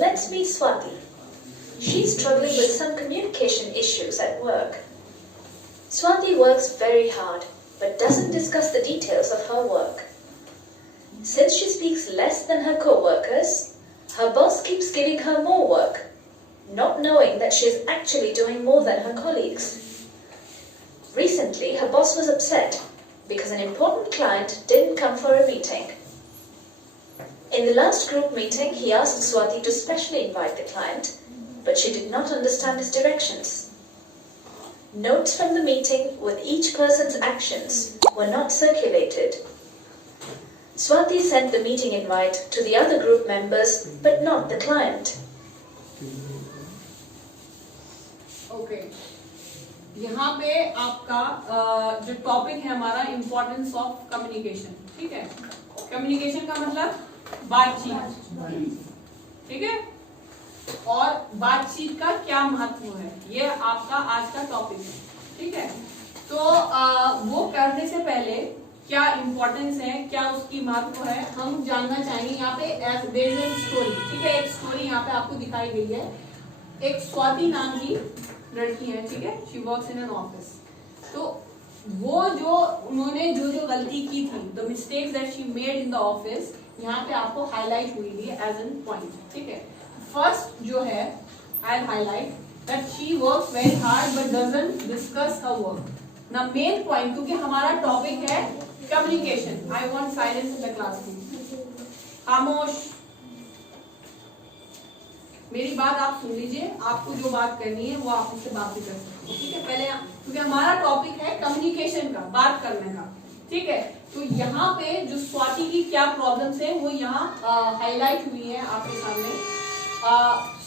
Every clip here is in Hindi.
Let's meet Swati. She's struggling with some communication issues at work. Swati works very hard, but doesn't discuss the details of her work. Since she speaks less than her co-workers, her boss keeps giving her more work, not knowing that she is actually doing more than her colleagues. Recently, her boss was upset because an important client didn't come for a meeting. In the last group meeting, he asked Swati to specially invite the client, but she did not understand his directions. Notes from the meeting with each person's actions were not circulated. Swati sent the meeting invite to the other group members, but not the client. Okay. यहाँ पे आपका जो टॉपिक है हमारा इम्पोर्टेंस ऑफ कम्युनिकेशन, ठीक है। कम्युनिकेशन का मतलब बातचीत, ठीक है, और बातचीत का क्या महत्व है, ये आपका आज का टॉपिक है, ठीक है। तो वो करने से पहले क्या इम्पोर्टेंस है, क्या उसकी महत्व है, हम जानना चाहेंगे। यहाँ पे एज बेस्ड स्टोरी, ठीक है, एक स्टोरी यहाँ पे आपको दिखाई गई है। एक स्वाति नाम की लड़की है, ठीक है, she works in an office. तो वो जो उन्होंने जो गलती की थी, the mistakes that she made in the office, यहाँ पे आपको हाईलाइट हुई है एज एन पॉइंट, ठीक है। फर्स्ट जो है आई highlight that she works very hard but doesn't discuss her work. ना मेन पॉइंट, क्योंकि हमारा टॉपिक है communication. I want silence in the classroom, खामोश। मेरी बात आप सुन लीजिए, आपको जो बात करनी है वो आप उससे बात भी कर सकते हो, ठीक है। पहले क्योंकि हमारा टॉपिक है कम्युनिकेशन का, बात करने का, ठीक है। तो यहाँ पे जो स्वाति की क्या प्रॉब्लम्स है वो यहाँ हाईलाइट हुई है आपके सामने।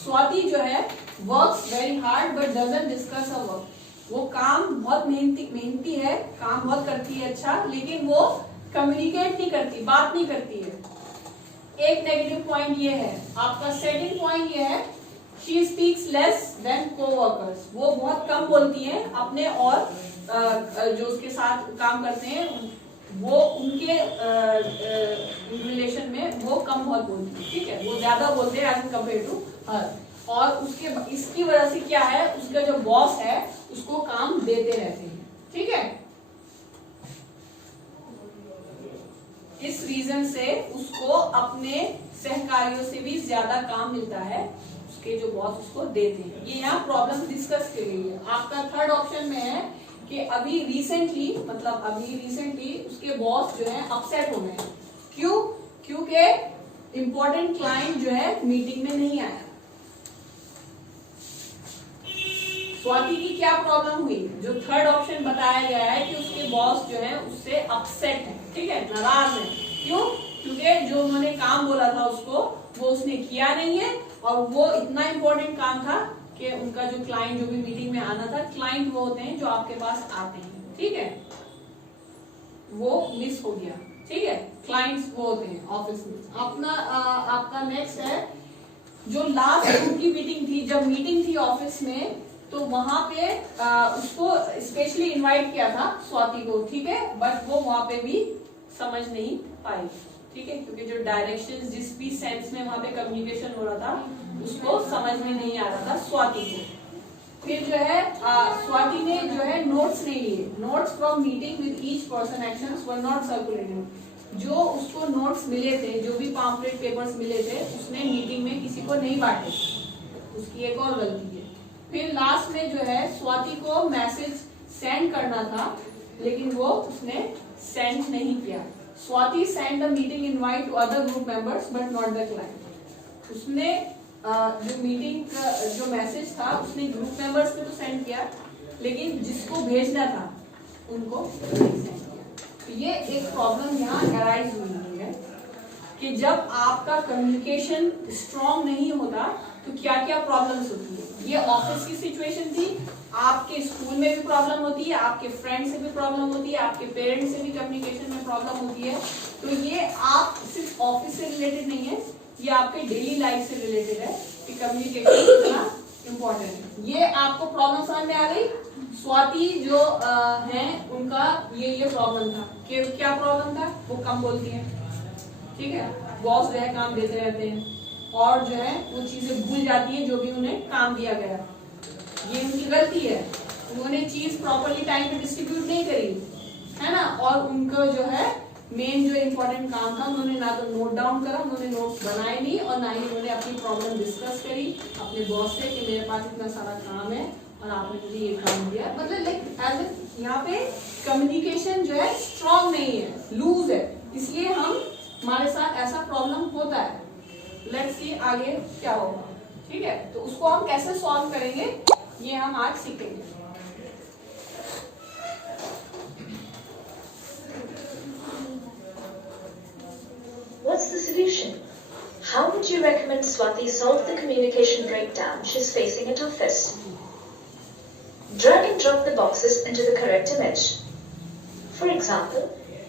स्वाति जो है works very hard but doesn't discuss her work. वो काम बहुत मेहनती है, काम बहुत करती है अच्छा, लेकिन वो कम्युनिकेट नहीं करती, बात नहीं करती है। एक नेगेटिव पॉइंट ये है। आपका सेकंड पॉइंट ये है, she speaks less than coworkers. वो बहुत कम बोलती है अपने और जो उसके साथ काम करते हैं वो उनके रिलेशन में वो कम बहुत बोलती है, ठीक है। वो ज्यादा बोलते हैं एज कम्पेयर टू हर। और उसके इसकी वजह से क्या है, उसका जो बॉस है उसको काम देते रहते हैं, ठीक है। इस रीजन से उसको अपने सहकारियों से भी ज्यादा काम मिलता है, उसके जो बॉस उसको देते हैं। ये यहाँ प्रॉब्लम डिस्कस की गई है। आपका थर्ड ऑप्शन में है कि अभी रिसेंटली उसके बॉस जो है अपसेट हो गए। क्यों? क्योंकि इंपॉर्टेंट क्लाइंट जो है मीटिंग में नहीं आया। स्वाति की क्या प्रॉब्लम हुई? जो थर्ड ऑप्शन बताया गया है कि उसके बॉस जो है उससे अपसेट है, ठीक है, नाराज है। क्यों? क्योंकि जो उन्होंने काम बोला था उसको वो उसने किया नहीं है, और वो इतना इंपॉर्टेंट काम था कि उनका जो क्लाइंट जो भी मीटिंग में आना था, क्लाइंट वो होते हैं जो आपके पास आते हैं, ठीक है, वो मिस हो गया, ठीक है। क्लाइंट्स वो होते हैं ऑफिस में। अपना आपका नेक्स्ट है, जो लास्ट उनकी मीटिंग थी, जब मीटिंग थी ऑफिस में, तो वहां पे उसको स्पेशली इनवाइट किया था स्वाति को, ठीक है, बट वो वहां पे भी समझ नहीं पाई, ठीक है, क्योंकि जो डायरेक्शंस जिस भी सेंस में वहां पे कम्युनिकेशन हो रहा था उसको समझ में नहीं आ रहा था स्वाति को। फिर जो है स्वाति ने जो है नोट्स नहीं लिए। Notes from meeting with each person actions were not circulated. जो उसको नोट्स मिले थे, जो भी पॉम्पलेट पेपर्स मिले थे, उसने मीटिंग में किसी को नहीं बांटे। उसकी एक और गलती है। फिर लास्ट में जो है स्वाति को मैसेज सेंड करना था, लेकिन वो उसने सेंड नहीं किया। Swati send the meeting invite to other group members but not the client. उसने जो मीटिंग का जो मैसेज था उसने ग्रुप मेंबर्स में तो सेंड किया, लेकिन जिसको भेजना था उनको नहीं सेंड किया। तो ये एक प्रॉब्लम यहाँ अराइज हुई है कि जब आपका कम्युनिकेशन स्ट्रॉन्ग नहीं होता तो क्या क्या प्रॉब्लम्स होती है। ये ऑफिस की सिचुएशन थी, आपके स्कूल में भी प्रॉब्लम होती है, आपके फ्रेंड से भी प्रॉब्लम होती है, आपके पेरेंट्स से भी कम्युनिकेशन में प्रॉब्लम होती है। तो ये आप सिर्फ ऑफिस से रिलेटेड नहीं है, ये आपके डेली लाइफ से रिलेटेड है कि कम्युनिकेशन कितना इम्पोर्टेंट है। ये आपको प्रॉब्लम समझ में आ गई। स्वाति जो है उनका ये प्रॉब्लम था कि क्या प्रॉब्लम था, वो कम बोलती है, ठीक है, बॉस जो है काम देते रहते हैं। और जो है वो चीजें भूल जाती है जो भी उन्हें काम दिया गया। ये उनकी गलती है, उन्होंने चीज प्रॉपरली टाइम पे डिस्ट्रीब्यूट नहीं करी, है ना। और उनको जो है मेन जो इम्पोर्टेंट काम था उन्होंने ना तो नोट डाउन करा, उन्होंने नोट्स बनाए नहीं, और ना ही उन्होंने अपनी प्रॉब्लम डिस्कस करी अपने बॉस से कि मेरे पास इतना सारा काम है और आपने मुझे ये काम दिया। मतलब लाइक यहाँ पे कम्युनिकेशन जो है स्ट्रॉन्ग नहीं है, लूज है, इसलिए हमारे साथ ऐसा प्रॉब्लम होता है। लेट्स सी आगे क्या होगा, ठीक है। तो उसको हम कैसे सॉल्व करेंगे ये हम आज सीखेंगे। What's the solution? How would you recommend Swati solve the communication breakdown she's facing at office? Drag and drop the boxes into the correct image. For example,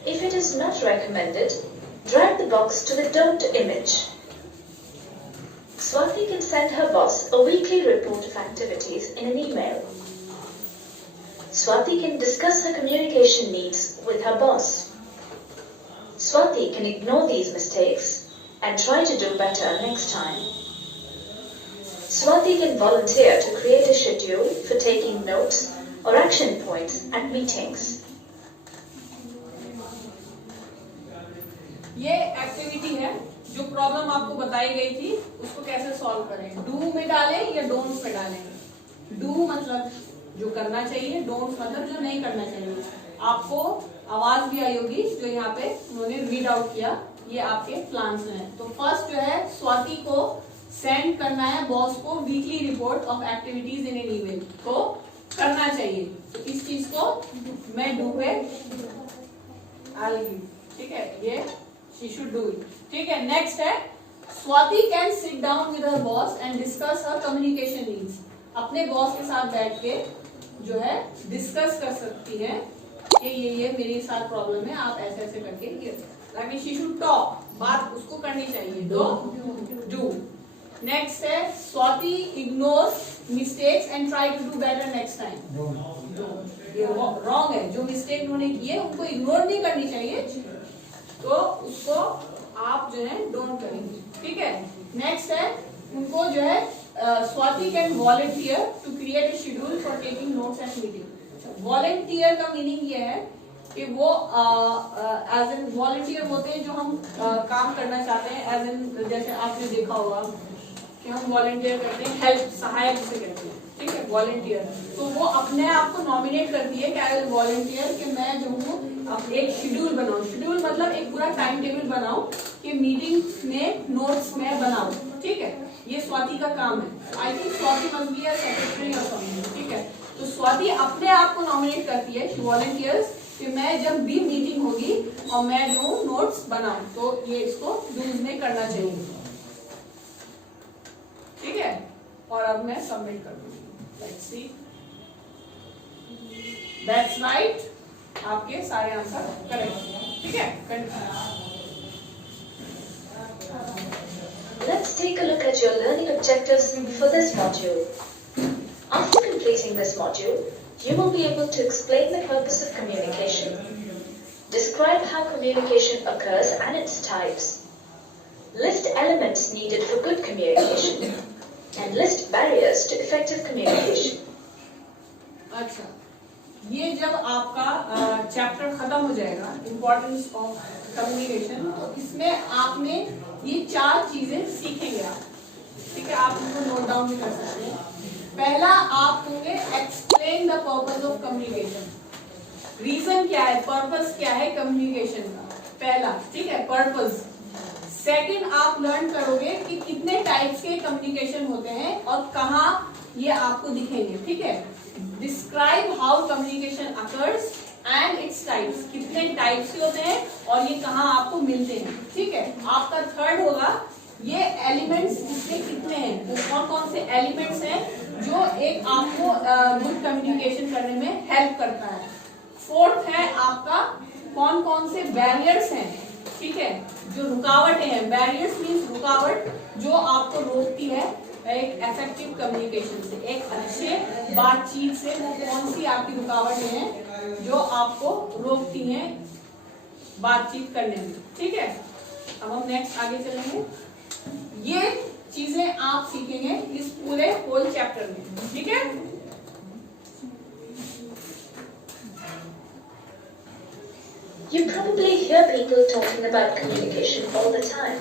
if it is not recommended, drag the box to the don't image. Swati can send her boss a weekly report of activities in an email. Swati can discuss her communication needs with her boss. Swati can ignore these mistakes and try to do better next time. Swati can volunteer to create a schedule for taking notes or action points at meetings. ये एक्टिविटी है जो प्रॉब्लम आपको बताई गई थी, उसको कैसे सॉल्व करें। डू में डालें या डोंट्स में डालें। डू मतलब जो करना चाहिए, डोंट्स मतलब जो नहीं करना चाहिए। आपको आवाज भी आई होगी जो यहाँ पे उन्होंने रीड आउट किया, ये आपके प्लान्स हैं। तो फर्स्ट जो है स्वाति को सेंड करना है बॉस को weekly report of activities in an email को करना चाहिए। तो इस चीज को मैं डू पे ठीक है, ये शी शुड डू इट, ठीक है। नेक्स्ट है Swati can sit down with her boss and discuss her communication needs. अपने बॉस के साथ बैठ के जो है डिस्कस कर सकती है कि ये मेरे साथ प्रॉब्लम है, आप ऐसे ऐसे करके ये ताकि शी शुड टॉक, बात उसको करनी चाहिए। तो डू। नेक्स्ट है Swati ignore mistakes and try to do better next time. ये रॉन्ग है, जो मिस्टेक उन्होंने की है उनको इग्नोर नहीं करनी चाहिए, तो उसको आप जो है डोंट करेंगे, ठीक है। नेक्स्ट है उनको जो है Swati can volunteer to create a schedule for taking notes at meeting. Volunteer का मीनिंग ये है कि वो एज एन वॉलंटियर होते हैं जो हम काम करना चाहते हैं, एज एन जैसे आपने देखा होगा कि हम वॉलंटियर करते हैं, हेल्प सहायक से करते हैं, ठीक है, वॉलंटियर। तो वो अपने आप को नॉमिनेट करती है कि आई विल वॉलंटियर, कि मैं जो हूँ अब एक शेड्यूल बनाऊं। शेड्यूल मतलब एक पूरा टाइम टेबल बनाऊं कि मीटिंग में नोट्स में बनाऊं, ठीक है। ये स्वाति का काम है। I think Swati must be a secretary और समथिंग, ठीक है। तो स्वाति अपने आप को नॉमिनेट करती है, शी वॉलंटियर्स, कि मैं जब भी मीटिंग होगी और मैं जो नोट्स बनाऊं, तो ये इसको डूज में करना चाहिए, ठीक है। और अब मैं सबमिट कर दूंगी। लेट्स सी, दैट्स राइट, आपके सारे आंसर करेक्ट, ठीक है। Let's take a look at your learning objectives for this module. After completing this module, you will be able to explain the purpose of communication, describe how communication occurs and its types, list elements needed for good communication, and list barriers to effective communication. अच्छा, ये जब आपका चैप्टर खत्म हो जाएगा इम्पोर्टेंस ऑफ कम्युनिकेशन, तो इसमें आपने ये 4 चीजें सीखेंगे आप, ठीक है। आप इनको नोट डाउन भी कर सकते हैं। पहला आप होंगे explain the purpose of communication. Reason क्या है, पर्पस क्या है कम्युनिकेशन का, पहला, ठीक है, पर्पस। सेकंड आप लर्न करोगे कि कितने टाइप्स के कम्युनिकेशन होते हैं और कहाँ ये आपको दिखेंगे, ठीक है। Describe how communication occurs and its types, कितने टाइप्स के होते हैं और ये कहाँ आपको मिलते हैं, ठीक है। आपका थर्ड होगा ये एलिमेंट्स इसमें कितने हैं, वो कौन कौन से एलिमेंट्स हैं जो एक आपको गुड कम्युनिकेशन करने में हेल्प करता है। फोर्थ है आपका कौन कौन से बैरियर्स हैं, ठीक है, जो रुकावटें हैं। बैरियर्स मीन्स रुकावट जो आपको रोकती है एक इफेक्टिव कम्युनिकेशन से, एक अच्छे बातचीत से। वो कौन सी आपकी रुकावटें हैं जो आपको रोकती हैं बातचीत करने में, ठीक है। अब हम नेक्स्ट आगे चलेंगे। ये चीजें आप सीखेंगे इस पूरे होल चैप्टर में, ठीक है। You probably hear people talking about communication all the time.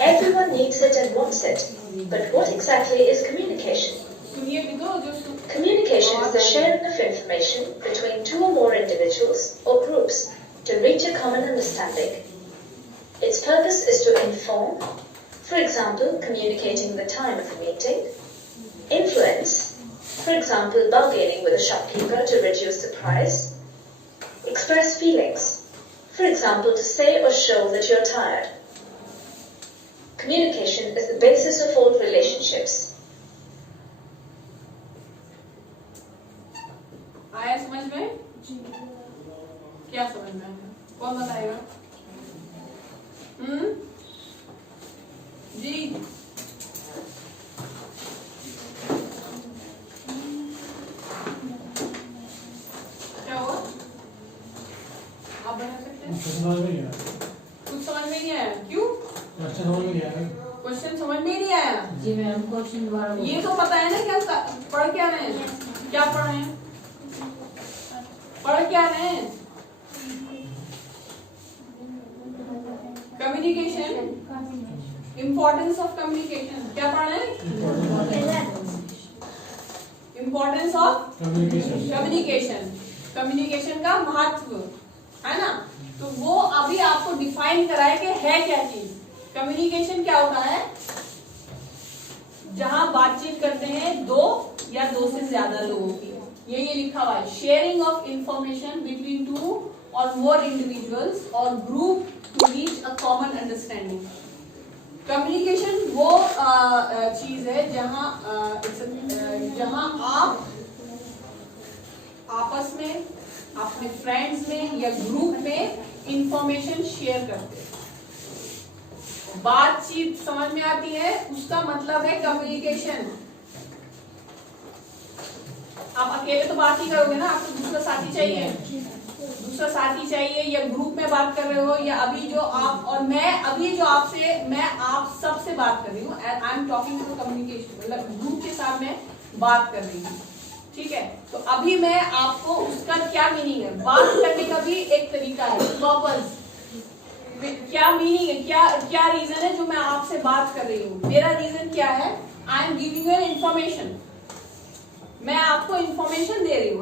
Everyone needs it and wants it. But what exactly is communication? सुनिए भी तो जो Communication is the sharing of information between two or more individuals or groups to reach a common understanding. Its purpose is to inform, for example, communicating the time of a meeting; influence, for example, bargaining with a shopkeeper to reduce the price; express feelings, for example, to say or show that you're tired. Communication is the basis of all relationships. आया समझ में? क्या समझ में आया? कौन बताएगा? जी क्या हुआ? आप बता सकते हैं? कुछ समझ में नहीं आया। क्यों? क्वेश्चन समझ में ही नहीं आया। जी मैम, क्वेश्चन दोबारा ये तो पता है ना क्या पढ़ क्या रहे हैं? क्या पढ़ रहे हैं? पढ़ क्या रहे हैं? Communication, importance of communication. क्या पढ़ रहे हैं? इम्पोर्टेंस ऑफ कम्युनिकेशन, कम्युनिकेशन का महत्व, है ना। तो वो अभी आपको डिफाइन कराए कि है क्या चीज। कम्युनिकेशन क्या होता है? जहां बातचीत करते हैं दो या दो से ज्यादा लोगों की। ये लिखा हुआ है, sharing of information between two और मोर इंडिविजुअल्स और group to reach a common understanding. Communication वो चीज है जहां आप आपस में, अपने फ्रेंड्स में या ग्रुप में इंफॉर्मेशन शेयर करते हैं। बातचीत समझ में आती है, उसका मतलब है कम्युनिकेशन। आप अकेले तो बात ही करोगे ना, आपको दूसरा साथी चाहिए, दूसरा साथी चाहिए, या ग्रुप में बात कर रहे हो, या अभी जो आप और मैं अभी जो आपसे, मैं आप सबसे बात कर रही हूँ। I am talking to communication, मतलब ग्रुप के साथ मैं बात कर रही हूँ, ठीक है। तो अभी मैं आपको उसका क्या मीनिंग है, बात करने का भी एक तरीका है, पर्पस, क्या मीनिंग है, क्या रीजन है जो मैं आपसे बात कर रही हूँ। मेरा रीजन क्या है? आई am giving you an information, मैं आपको इन्फॉर्मेशन दे रही हूँ।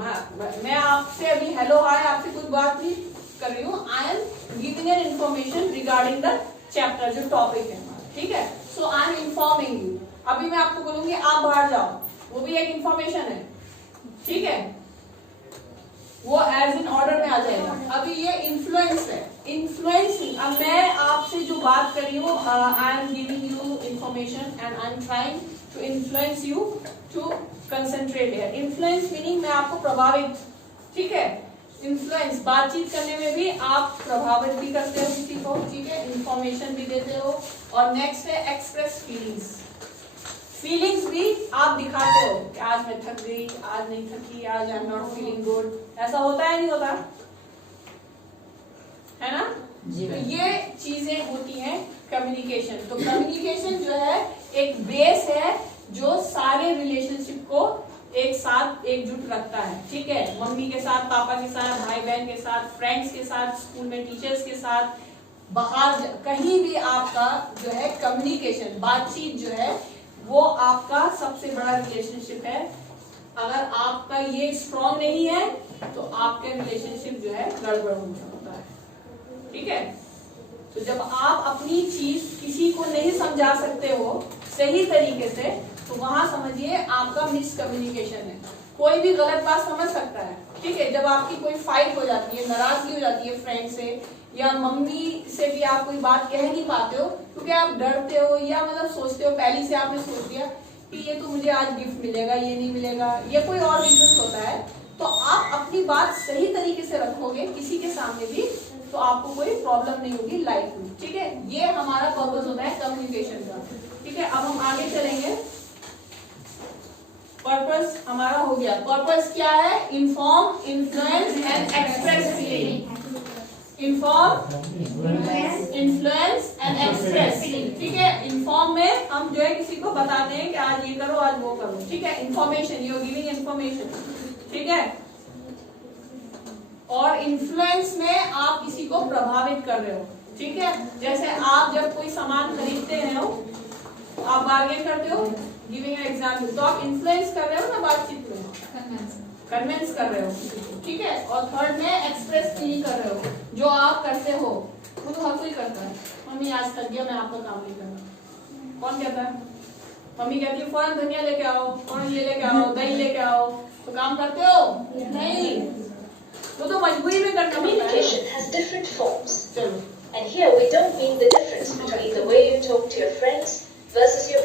मैं आपसे अभी हेलो हाय आपसे कुछ बात नहीं कर रही हूँ। I am giving an information regarding the chapter, जो टॉपिक है, ठीक है। सो आई एम इन्फॉर्मिंग यू। अभी मैं आपको बोलूंगी आप बाहर जाओ, वो भी एक इन्फॉर्मेशन है, ठीक है, वो एज इन ऑर्डर में आ जाएगा। अभी ये इन्फ्लुएंस है, इन्फ्लुएंसिंग। अब मैं आपसे जो बात कर रही हूँ, I am giving you information and I am trying to influence you to concentrate है। इन्फ्लुएंस मीनिंग मैं आपको प्रभावित, ठीक है। इन्फ्लुएंस बातचीत करने में भी आप प्रभावित भी करते हो किसी को, ठीक है, इन्फॉर्मेशन भी देते हो। और नेक्स्ट है एक्सप्रेस फीलिंग्स। फीलिंग्स भी आप दिखाते हो कि आज मैं थक गई, आज नहीं थकी, आज I am not feeling good. ऐसा होता है नहीं होता, है ना। तो ये चीजें होती हैं कम्युनिकेशन। तो कम्युनिकेशन जो है एक बेस है जो सारे रिलेशनशिप को एक साथ एकजुट रखता है, ठीक है। मम्मी के साथ, पापा के साथ, भाई बहन के साथ, फ्रेंड्स के साथ, स्कूल में टीचर्स के साथ, बाहर कहीं भी आपका जो है कम्युनिकेशन, बातचीत जो है वो आपका सबसे बड़ा रिलेशनशिप है। अगर आपका ये स्ट्रॉन्ग नहीं है तो आपके रिलेशनशिप जो है गड़बड़ हो सकता है, ठीक है। तो जब आप अपनी चीज किसी को नहीं समझा सकते हो सही तरीके से, तो वहां समझिए आपका मिसकम्युनिकेशन है। कोई भी गलत बात समझ सकता है, ठीक है। जब आपकी कोई फाइट हो जाती है, नाराजगी हो जाती है फ्रेंड से, या मम्मी से भी आप कोई बात कह नहीं पाते हो क्योंकि आप डरते हो, या मतलब सोचते हो, पहले से आपने सोच दिया कि ये तो मुझे आज गिफ्ट मिलेगा, ये नहीं मिलेगा, या कोई और रीजन होता है, तो आप अपनी बात सही तरीके से रखोगे किसी के सामने भी, तो आपको कोई प्रॉब्लम नहीं होगी लाइफ में, ठीक है। ये हमारा पर्पस होता है कम्युनिकेशन का, ठीक है। अब हम आगे चलेंगे। पर्पस हमारा हो गया। पर्पस क्या है? Inform, influence and express feeling. Inform, influence and express, ठीक है। इन्फॉर्म में हम जो है किसी को बताते हैं कि आज ये करो आज वो करो, ठीक है, information, you are giving information, ठीक है। और इन्फ्लुएंस में आप किसी को प्रभावित कर रहे हो, ठीक है। जैसे आप जब कोई सामान खरीदते हो, आप बार्गेन करते हो, गिविंग एन एग्जाम्पल, तो आप इन्फ्लुएंस कर रहे हो ना बातचीत में, कन्विंस कर रहे हो, ठीक है। और थर्ड में एक्सप्रेस फील कर रहे हो, जो आप करते हो वो तो हर कोई करता है। मम्मी आज थक गया, मैं आपका काम नहीं करना, कौन कहता है? मम्मी कहती है फौरन धनिया लेके आओ, फौरन ये लेके आओ, दही लेके आओ, तो काम करते हो? नहीं, वो तो मजबूरी में करना पड़ता है। Communication has different forms. चलो, And here we don't mean the difference between the way you talk to your friends versus your